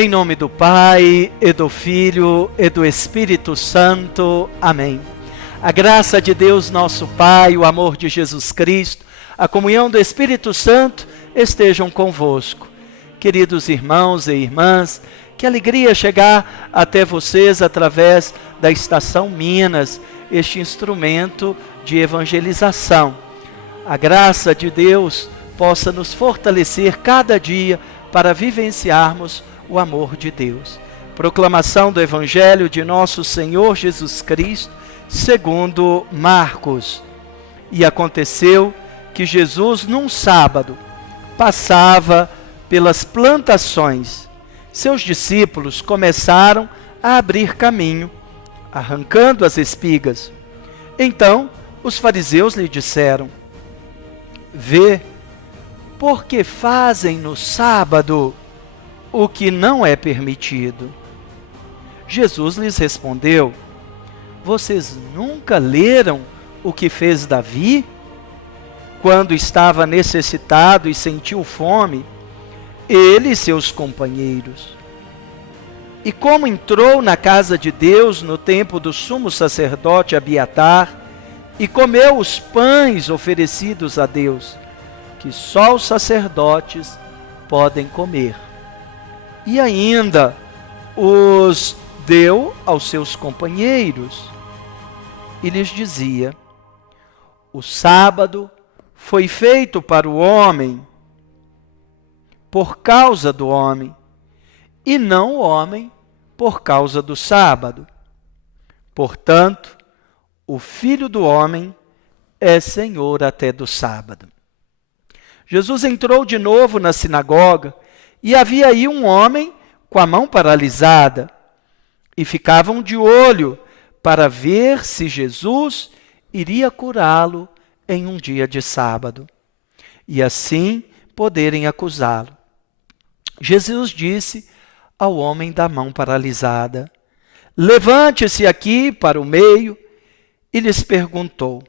Em nome do Pai, e do Filho, e do Espírito Santo. Amém. A graça de Deus, nosso Pai, o amor de Jesus Cristo, a comunhão do Espírito Santo estejam convosco. Queridos irmãos e irmãs, que alegria chegar até vocês através da Estação Minas, este instrumento de evangelização. A graça de Deus possa nos fortalecer cada dia para vivenciarmos o amor de Deus. Proclamação do Evangelho de nosso Senhor Jesus Cristo, segundo Marcos. E aconteceu que Jesus, num sábado, passava pelas plantações. Seus discípulos começaram a abrir caminho, arrancando as espigas. Então, os fariseus lhe disseram: Vê, porque fazem no sábado o que não é permitido. Jesus lhes respondeu: Vocês nunca leram o que fez Davi? Quando estava necessitado e sentiu fome, ele e seus companheiros. E como entrou na casa de Deus no tempo do sumo sacerdote Abiatar, e comeu os pães oferecidos a Deus, que só os sacerdotes podem comer. E ainda os deu aos seus companheiros. E lhes dizia: O sábado foi feito para o homem, por causa do homem, e não o homem por causa do sábado. Portanto, o Filho do homem é Senhor até do sábado. Jesus entrou de novo na sinagoga, e havia aí um homem com a mão paralisada, e ficavam de olho para ver se Jesus iria curá-lo em um dia de sábado, e assim poderem acusá-lo. Jesus disse ao homem da mão paralisada: Levante-se aqui para o meio, e lhes perguntou: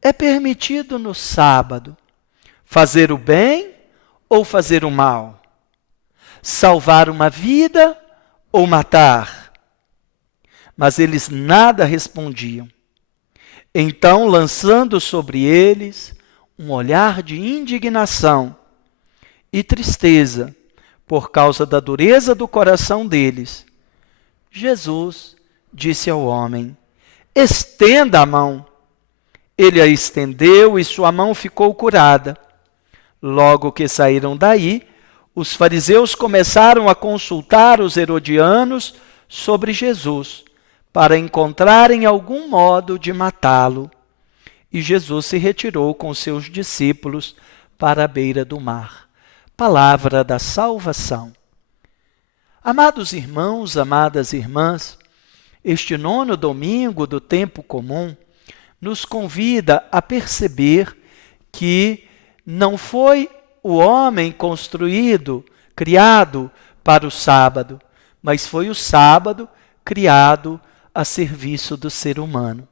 É permitido no sábado fazer o bem ou fazer o mal? Salvar uma vida ou matar? Mas eles nada respondiam. Então, lançando sobre eles um olhar de indignação e tristeza por causa da dureza do coração deles, Jesus disse ao homem: Estenda a mão. Ele a estendeu e sua mão ficou curada. Logo que saíram daí, os fariseus começaram a consultar os herodianos sobre Jesus, para encontrarem algum modo de matá-lo. E Jesus se retirou com seus discípulos para a beira do mar. Palavra da salvação. Amados irmãos, amadas irmãs, este 9º domingo do tempo comum nos convida a perceber que não foi o homem construído, criado para o sábado, mas foi o sábado criado a serviço do ser humano.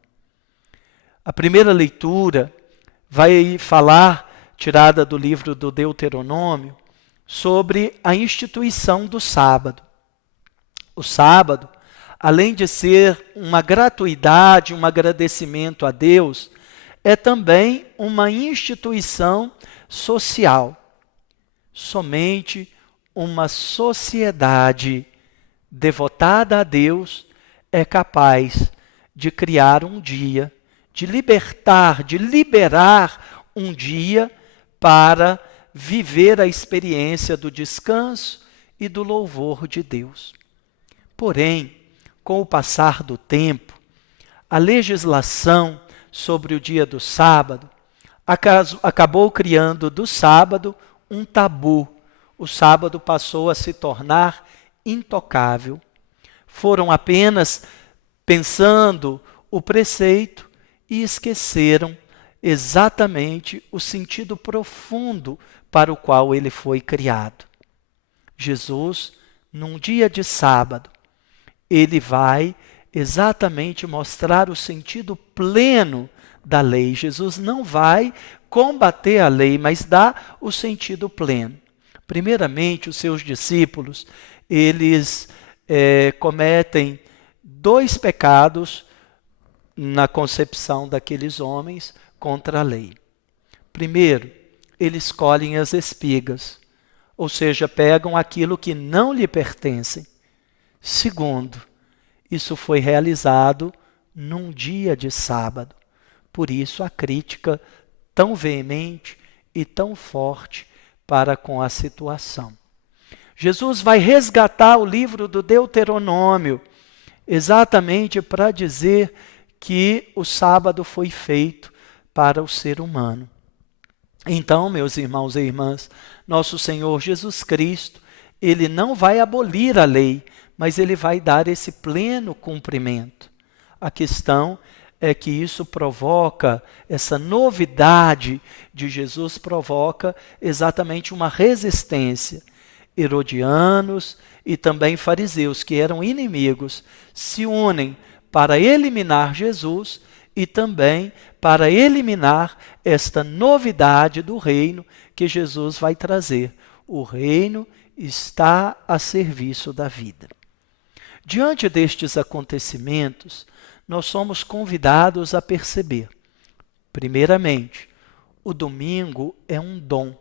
A primeira leitura vai falar, tirada do livro do Deuteronômio, sobre a instituição do sábado. O sábado, além de ser uma gratuidade, um agradecimento a Deus, é também uma instituição social. Somente uma sociedade devotada a Deus é capaz de criar um dia, de liberar um dia para viver a experiência do descanso e do louvor de Deus. Porém, com o passar do tempo, a legislação sobre o dia do sábado acabou criando do sábado um tabu. O sábado passou a se tornar intocável. Foram apenas pensando o preceito e esqueceram exatamente o sentido profundo para o qual ele foi criado. Jesus, num dia de sábado, ele vai exatamente mostrar o sentido pleno da lei. Jesus não vai combater a lei, mas dá o sentido pleno. Primeiramente, os seus discípulos eles cometem dois pecados na concepção daqueles homens contra a lei. Primeiro, eles colhem as espigas, ou seja, pegam aquilo que não lhe pertence. Segundo, isso foi realizado num dia de sábado. Por isso a crítica tão veemente e tão forte para com a situação. Jesus vai resgatar o livro do Deuteronômio, exatamente para dizer que o sábado foi feito para o ser humano. Então, meus irmãos e irmãs, nosso Senhor Jesus Cristo, ele não vai abolir a lei, mas ele vai dar esse pleno cumprimento. A questão é que isso provoca, essa novidade de Jesus provoca exatamente uma resistência. Herodianos e também fariseus, que eram inimigos, se unem para eliminar Jesus e também para eliminar esta novidade do reino que Jesus vai trazer. O reino está a serviço da vida. Diante destes acontecimentos, nós somos convidados a perceber, primeiramente, o domingo é um dom.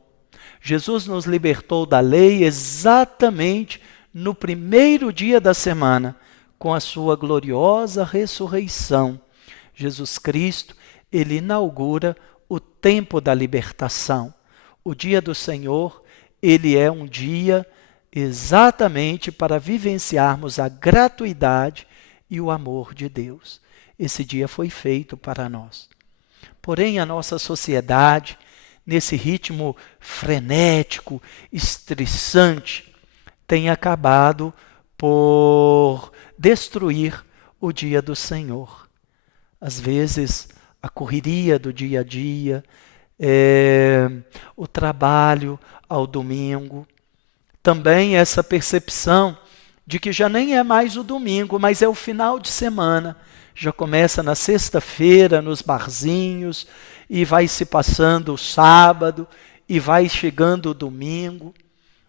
Jesus nos libertou da lei exatamente no primeiro dia da semana, com a sua gloriosa ressurreição. Jesus Cristo, ele inaugura o tempo da libertação. O dia do Senhor, ele é um dia exatamente para vivenciarmos a gratuidade e o amor de Deus. Esse dia foi feito para nós. Porém, a nossa sociedade, nesse ritmo frenético, estressante, tem acabado por destruir o dia do Senhor. Às vezes, a correria do dia a dia, o trabalho ao domingo, também essa percepção de que já nem é mais o domingo, mas é o final de semana. Já começa na sexta-feira, nos barzinhos, e vai se passando o sábado, e vai chegando o domingo.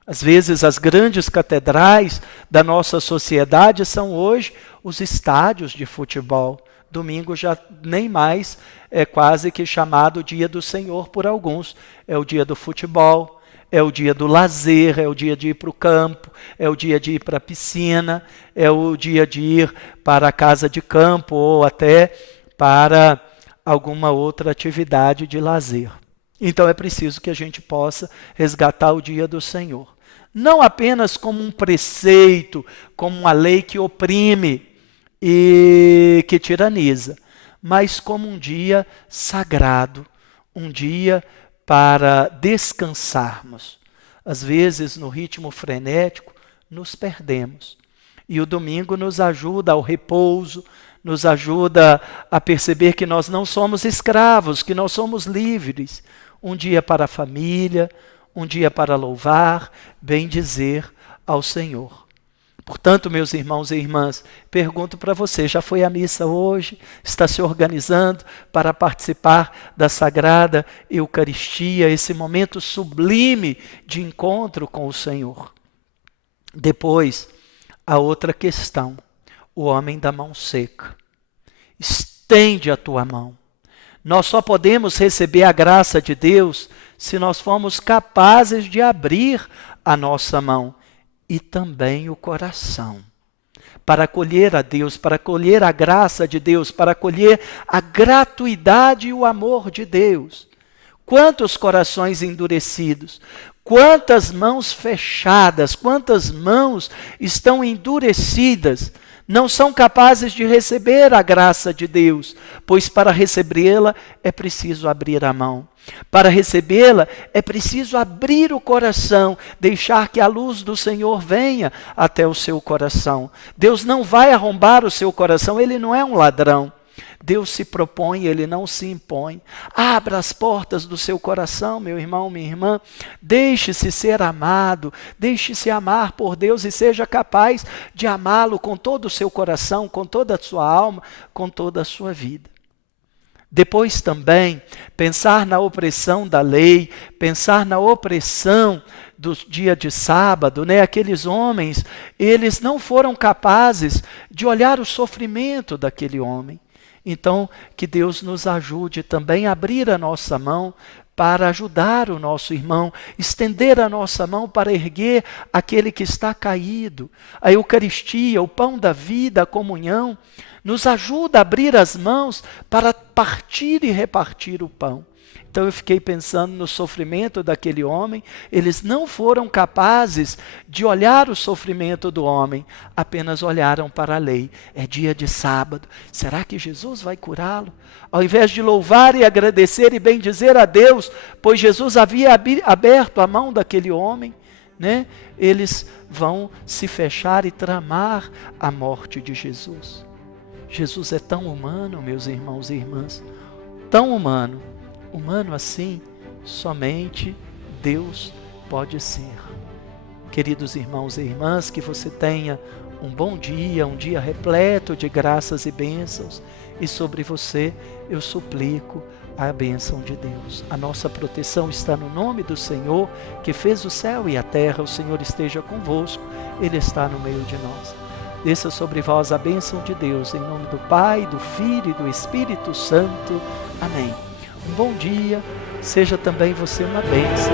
Às vezes, as grandes catedrais da nossa sociedade são hoje os estádios de futebol. Domingo já nem mais é quase que chamado dia do Senhor por alguns. É o dia do futebol, é o dia do lazer, é o dia de ir para o campo, é o dia de ir para a piscina, é o dia de ir para a casa de campo ou até para alguma outra atividade de lazer. Então é preciso que a gente possa resgatar o dia do Senhor. Não apenas como um preceito, como uma lei que oprime e que tiraniza, mas como um dia sagrado, um dia para descansarmos. Às vezes, no ritmo frenético, nos perdemos. E o domingo nos ajuda ao repouso, nos ajuda a perceber que nós não somos escravos, que nós somos livres. Um dia para a família, um dia para louvar, bendizer ao Senhor. Portanto, meus irmãos e irmãs, pergunto para você, já foi à missa hoje? Está se organizando para participar da Sagrada Eucaristia, esse momento sublime de encontro com o Senhor? Depois, a outra questão, o homem da mão seca. Estende a tua mão. Nós só podemos receber a graça de Deus se nós formos capazes de abrir a nossa mão e também o coração, para acolher a Deus, para acolher a graça de Deus, para acolher a gratuidade e o amor de Deus. Quantos corações endurecidos, quantas mãos fechadas, quantas mãos estão endurecidas, não são capazes de receber a graça de Deus, pois para recebê-la é preciso abrir a mão. Para recebê-la é preciso abrir o coração, deixar que a luz do Senhor venha até o seu coração. Deus não vai arrombar o seu coração, Ele não é um ladrão. Deus se propõe, Ele não se impõe. Abra as portas do seu coração, meu irmão, minha irmã. Deixe-se ser amado, deixe-se amar por Deus e seja capaz de amá-lo com todo o seu coração, com toda a sua alma, com toda a sua vida. Depois também, pensar na opressão da lei, pensar na opressão do dia de sábado, né? Aqueles homens, eles não foram capazes de olhar o sofrimento daquele homem. Então, que Deus nos ajude também a abrir a nossa mão para ajudar o nosso irmão, estender a nossa mão para erguer aquele que está caído. A Eucaristia, o pão da vida, a comunhão, nos ajuda a abrir as mãos para partir e repartir o pão. Então eu fiquei pensando no sofrimento daquele homem. Eles não foram capazes de olhar o sofrimento do homem, apenas olharam para a lei. É dia de sábado, será que Jesus vai curá-lo? Ao invés de louvar e agradecer e bendizer a Deus, pois Jesus havia aberto a mão daquele homem, né? Eles vão se fechar e tramar a morte de Jesus. Jesus é tão humano, meus irmãos e irmãs, tão humano. Humano assim, somente Deus pode ser. Queridos irmãos e irmãs, que você tenha um bom dia, um dia repleto de graças e bênçãos, e sobre você eu suplico a bênção de Deus. A nossa proteção está no nome do Senhor, que fez o céu e a terra. O Senhor esteja convosco, Ele está no meio de nós. Desça sobre vós a bênção de Deus, em nome do Pai, do Filho e do Espírito Santo. Amém. Um bom dia, seja também você uma bênção.